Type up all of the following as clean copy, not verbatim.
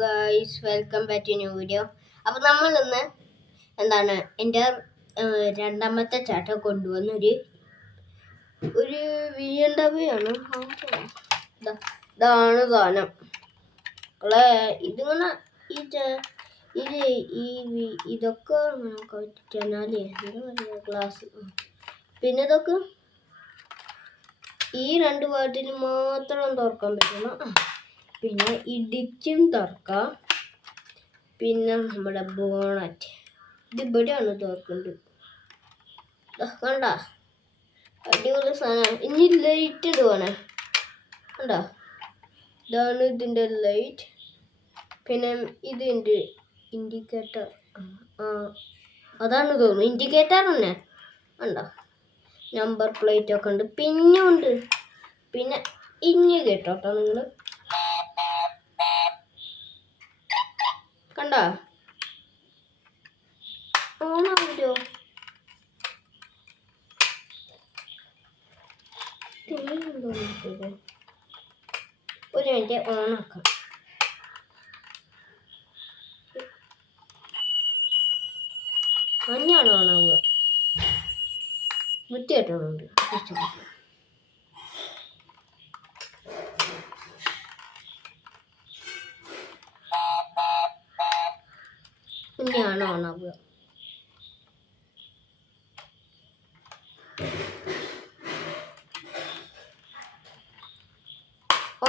Guys, welcome back to new video. അപ്പോൾ നമ്മൾ ഇന്ന് എന്താണ് എൻ്റെ രണ്ടാമത്തെ ചേട്ട കൊണ്ടുവന്ന ഒരു BMW ആണ്. ഇതാണ് സാധനം. ഇതിങ്ങനെ ഇതൊക്കെ ജനാലേ എന്താ പറയുക, ഗ്ലാസ്. പിന്നെ ഇതൊക്കെ ഈ രണ്ട് വാട്ടിൽ മാത്രം തുറക്കാൻ പറ്റുന്ന, പിന്നെ ഇടിച്ചും തുറക്കാം. പിന്നെ നമ്മുടെ ബോണറ്റ് ഇത് ഇവിടെയാണ് തുറക്കേണ്ടത്. കണ്ട, അടിപൊളി സാധനം. ഇനി ലൈറ്റ് ഇടുവാണ്. കണ്ട, ഇതാണ് ഇതിൻ്റെ ലൈറ്റ്. പിന്നെ ഇതിൻ്റെ ഇൻഡിക്കേറ്റർ. അതാണ് തോന്നുന്നു ഇൻഡിക്കേറ്റർ തന്നെ. കണ്ടോ, നമ്പർ പ്ലേറ്റ് ഒക്കെ ഉണ്ട്. പിന്നുണ്ട്. പിന്നെ ഇഞ്ഞ് കേട്ടോട്ടോ നിങ്ങൾ കണ്ട, ഓണാവോ? ഒരു മിനിറ്റ്, ഓണാക്കാം. മഞ്ഞാണ് ഓണാവുക. വൃത്തിയായിട്ടുണ്ട്. മഞ്ഞാണ് ഓണാവുക.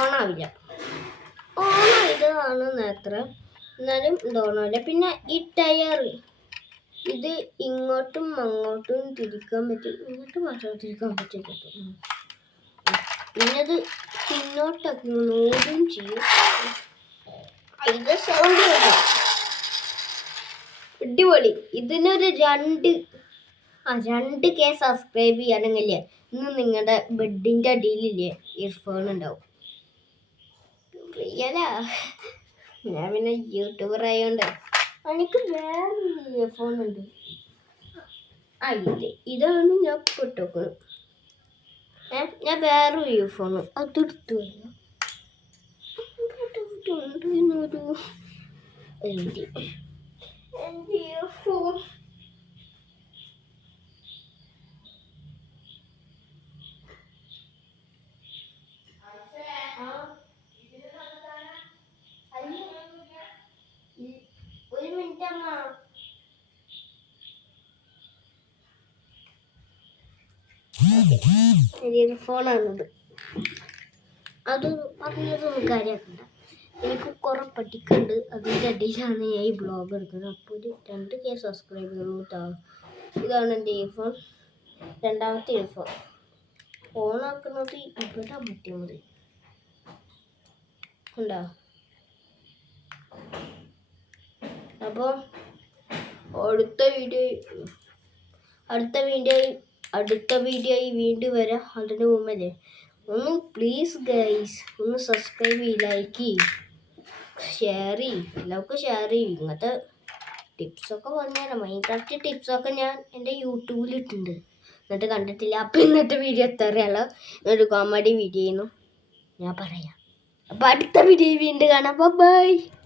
ഓണാവില്ല. ഓണായതാണ് നേരത്തെ, എന്നാലും ഇതോണാവില്ല. പിന്നെ ഈ ടയർ, ഇത് ഇങ്ങോട്ടും അങ്ങോട്ടും തിരിക്കാൻ പറ്റും. ഇങ്ങോട്ട് മാത്രം തിരിക്കാൻ പറ്റും. പിന്നെ അത് പിന്നോട്ടൊക്കെ ഓടും ചെയ്യും. ഇത് സൗണ്ട് കേട്ടോ, അടിപൊളി. ഇതിനൊരു 2K സബ്സ്ക്രൈബ് ചെയ്യാനെങ്കിലേ ഇന്ന് നിങ്ങളുടെ ബെഡിൻ്റെ അടിയിലില്ലേ ഇയർഫോൺ ഉണ്ടാവും. പ്രിയലാ, ഞാൻ പിന്നെ യൂട്യൂബർ ആയതുകൊണ്ട് എനിക്ക് വേറെ ഇയർഫോൺ ഉണ്ട്. ഇതാണ് ഞാൻ പൊട്ടോക്കുന്നത്. ഞാൻ വേറെ ഇയർഫോൺ അതെടുത്തു. എൻ്റെ ഇയർഫോൺ ഒരു മിനിറ്റ് അമ്മ. ഇയർഫോണാണത്. അത് പറഞ്ഞതൊന്നും കാര്യമാക്കണ്ട. എനിക്ക് കുറെ പഠിക്കുന്നുണ്ട്. അതിൻ്റെ ഇടയിലാണ് ഞാൻ ഈ ബ്ലോഗ് എടുക്കുന്നത്. അപ്പോൾ ഒരു 2K സബ്സ്ക്രൈബുകൾ. ഇതാണ് എൻ്റെ ഇയർഫോൺ, രണ്ടാമത്തെ ഇയർഫോൺ. ഓണാക്കുന്നത് ഇവിടെ പറ്റിയാൽ മതി. ഉണ്ടോ? അപ്പോൾ അടുത്ത വീഡിയോ വീണ്ടും വരാം. അതിന് മുമ്പേ ഒന്ന് പ്ലീസ് ഗൈസ് ഒന്ന് സബ്സ്ക്രൈബ് ചെയ്യ്, ലൈക്ക് ചെയ്യ്, ഷെയർ ചെയ്യ്. എല്ലാവർക്കും ഷെയർ ചെയ്യും. ഇങ്ങനത്തെ ടിപ്സൊക്കെ പറഞ്ഞുതരാം. മൈൻക്രാഫ്റ്റ് ടിപ്സൊക്കെ ഞാൻ എൻ്റെ യൂട്യൂബിൽ ഇട്ടിട്ടുണ്ട്. എന്നിട്ട് കണ്ടിട്ടില്ല. അപ്പം ഇന്നത്തെ വീഡിയോ എത്രയുള്ളൂ. ഒരു കോമഡി വീഡിയോ ആയിരുന്നു, ഞാൻ പറയാം. അപ്പോൾ അടുത്ത വീഡിയോ വീണ്ടും കാണാം. ബൈ.